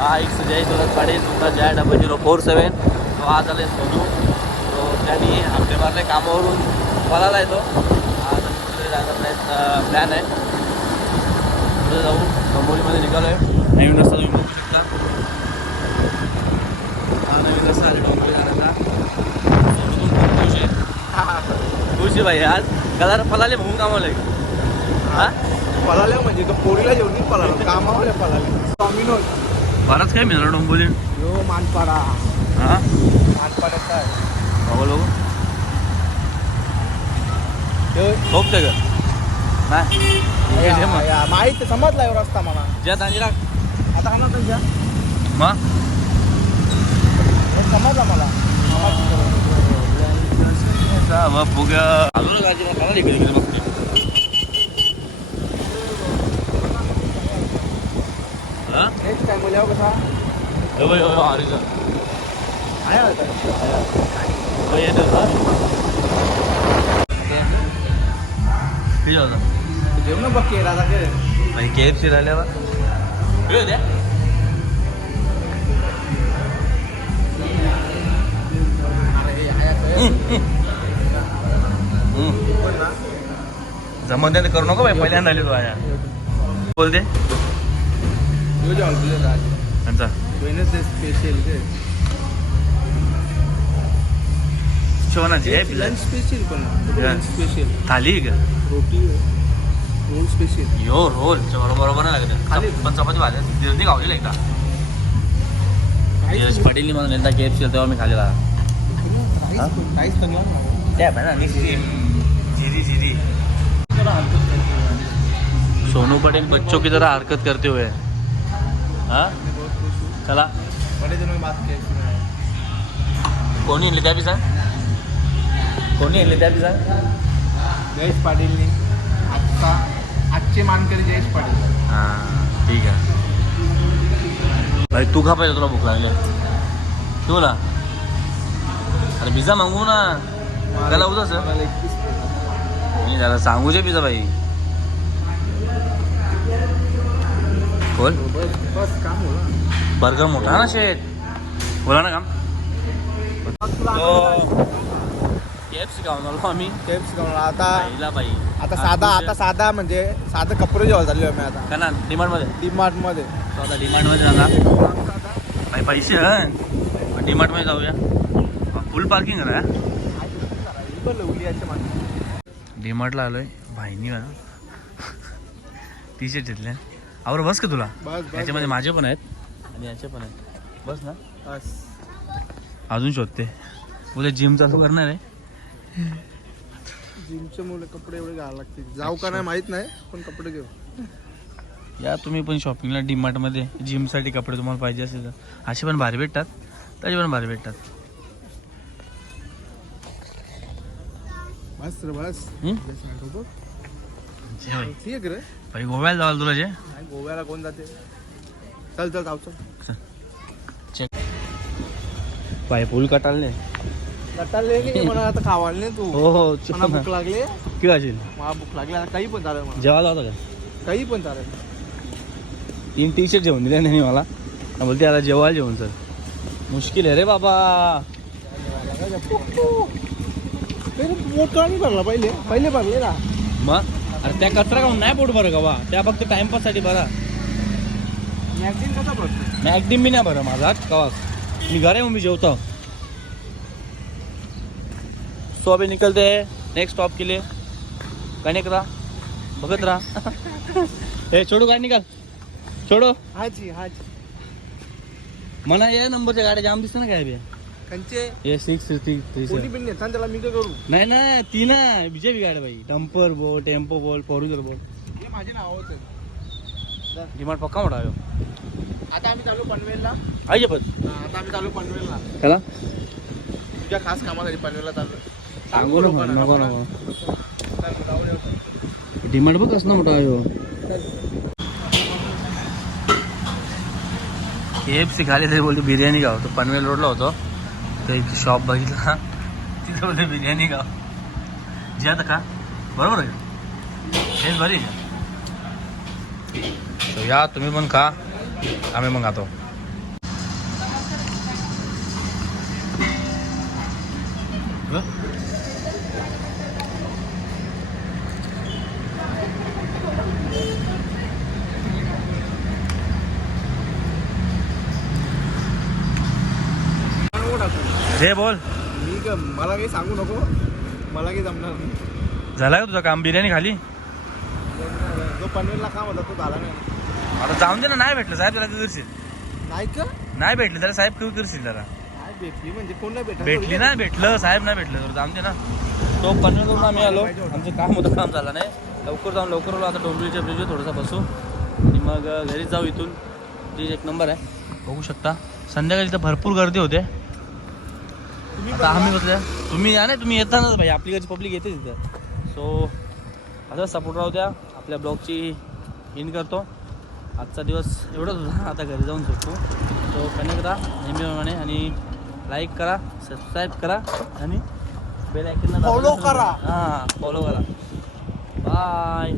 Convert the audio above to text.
हा एक जय सुरत पाटील तुमचा जय 0047. तो आज आले सोनू. तो त्यांनी हप्ते मारले कामावरून पळाला येतो. आज पुढे जायचा प्लॅन आहे. पुढे जाऊ डोंबिवलीमध्ये निघालो आहे. नवीन रस्ता तुम्ही बघू शकता. हा नवीन रस्ता आहे डोंबिवली जाण्याचा. सोनूतून खूप खुश आहे. खुश आहे भाई आज कलर पळाले म्हणून कामावले. हा पळाल्या म्हणजे तो पोरीला जेवण पळाला कामावल्या पळाले स्वामीनोज बराच काय मिळालं डोंबिवली. यो मानपाडा हां मानपाड्याचा आहे बघू बघू झोपते का नाही माहित समजला एवढा रस्ता मला ज्या तांजीला आता हा ना तुझ्या मग समजला मला मग बघूया अजून गाजी मला इकडे इकडे बघते. हां नेक्स्ट टाइम बोलाव कसा अरे आहे येतो का किती होता जेवण बघ की राजा के भाई KFC राहिल्यावर वेळ द्या. जमत नाही करू नको भाई पहिल्यांदा आली तू आया बोल दे यो जेवण तुझे राज त्यांचा वेनसडे स्पेशल के शोनाची आहे लंच स्पेशल पण लंच स्पेशल थाली का रोटी रोल स्पेशल यो रोल बरोबर नाही लागत खाली. पण चपाती भाजी दिरती गावलेला एकदा यश पाटील मला नेता KFC तेव्हा मी खाल्लेला. राईस पण त्या आहे ना जीरी जीरी सोनू पटेल बच्चों की तरह हरकत करते हुए. हाँ चला बड़े दिनों में बात की कोणी आणले त्या बी सांग कोणी आणले त्या बी सांग. जयेश पाटीलनी आजचे मानकरी जयेश पाटील हां ठीक आहे भाई तू खा पाहिजे तुला भूक लागली तुला अरे पिझ्झा मागवू ना त्याला उद्याच मला 21 मी त्याला सांगू जे पिझ्झा भाई बोल बस काम होला बर्गर मोठा ना शेट बोला ना काम KFC खाऊन आलो आम्ही. केप्स खाऊन आता खायला बाई आता साधा म्हणजे साधं कपडे जेव्हा झाले मी आता का ना डिमांडमध्ये डीमार्ट मध्ये तो आता डिमांडमध्ये जाणार भाई पैसे डिमांडमध्ये जाऊया फुल पार्किंग आहे डिमार्टला आलोय भाईनी टी शर्ट घेतल्या आवर बस का तुला याच्यामध्ये माझे पण आहेत आणि याचे पण आहेत बस ना अजून शोधते उद्या जिम चालू करणार आहे. जिमचे मुलं कपडे एवढे घालावे लागतील जाऊ का नाही माहित नाही पण कपडे घेऊ या तुम्ही पण शॉपिंगला डीमार्टमध्ये जिमसाठी कपडे तुम्हाला पाहिजे असेल तर असे पण भारी भेटतात त्याचे पण भारी भेटतात. बस रे बस ठीक रे भाई गोव्याला जावाल तुला जे गोव्याला कोण जाते चल चल जाऊ चल चेक भाई फुल कटालने कटाले मला आता खावाल नाही तू हो हो मला भूक लागली किती असेल मला भूक लागली आता काही पण चालेल मला जेवायला होता का काही पण चालेल 3 टी शर्ट जेवण दिले नाही मला बोलते आता जेवायला जेवण सर मुश्किल आहे रे बाबा. पोट का नाही भरला पहिले भरले ना मग अरे त्या कचरा खाऊन नाही पोट भर का बा त्या फक्त टाइमपाससाठी भरा. मॅगझिन कसा भरतो मॅगडीम बी नाही भरा माझा कवा मी घर आहे मग मी जेवतो. सो अभी निकलते हैं नेक्स्ट स्टॉप के लिए कनेक्ट रहा भगत रहा हे छोडू गाडी निकाल छोडो हाजी हाजी मला या नंबरच्या गाड्या जाम दिसते ना काय बी कंचे हे 633 कोणी पण नाही त्याला मी काय करू नाही ना ती ना बीजे बी गाड्या भाई डंपर बोल टेम्पो बोल 4 व्हीलर बोल हे माझे नाव होते डिमांड पक्का मोठा आहे आता आम्ही चालू पनवेलला आहे पण आता आम्ही चालू पनवेलला चला तुझ्या खास कामासाठी पनवेलला चालू सांगू नको नको नको डिमांड बघ कसं मोठा आहे KFC खाली तरी बोलते बिर्याणी गाव तो पनवेल रोडला होतो तर इथे शॉप बघितला तिथे बोलते बिर्याणी गाव जी आता का बरोबर आहे हेच बरी आहे. या तुम्ही पण खा आम्ही मग खातो. हे बोल मला काही सांगू नको, मला काही जमणार नाही. झाला का तुझं काम? बिर्याणी खाली? जो पनवेलला काम होता तो झाला नाही. आता जाऊन दे ना, नाही भेटलं साहेब त्याला काय करशील? नाही का? नाही भेटलं त्याला साहेब काय करशील त्याला? काय भेटली म्हणजे कोण नाही भेटत? भेटली ना, भेटलं साहेब नाही भेटलं तर जाऊन दे ना. तो पनवेलवरून आम्ही आलो, आमचं काम होतं, काम झालं नाही. लवकर जाऊन लवकर आलो. आता डोंबिवलीच्या ब्रिजवर थोडंसं बसू आणि मग घरीच जाऊ. इथून ब्रिज एक नंबर आहे, बघू शकता. संध्याकाळी इथं भरपूर गर्दी होते. आता आम्ही बसल्या, तुम्ही या नाही, तुम्ही येतानाच भाई, आपली घरची पब्लिक येते तिथं. सो असं सपोर्ट राहू द्या. आपल्या ब्लॉगची इन करतो. आजचा दिवस एवढंच होता, आता घरी जाऊन झोपू. सो कनेक्ट राहा नेहमीप्रमाणे आणि लाईक करा, सबस्क्राईब करा आणि बेल आयकॉनला फॉलो करा. हां, फॉलो करा. बाय.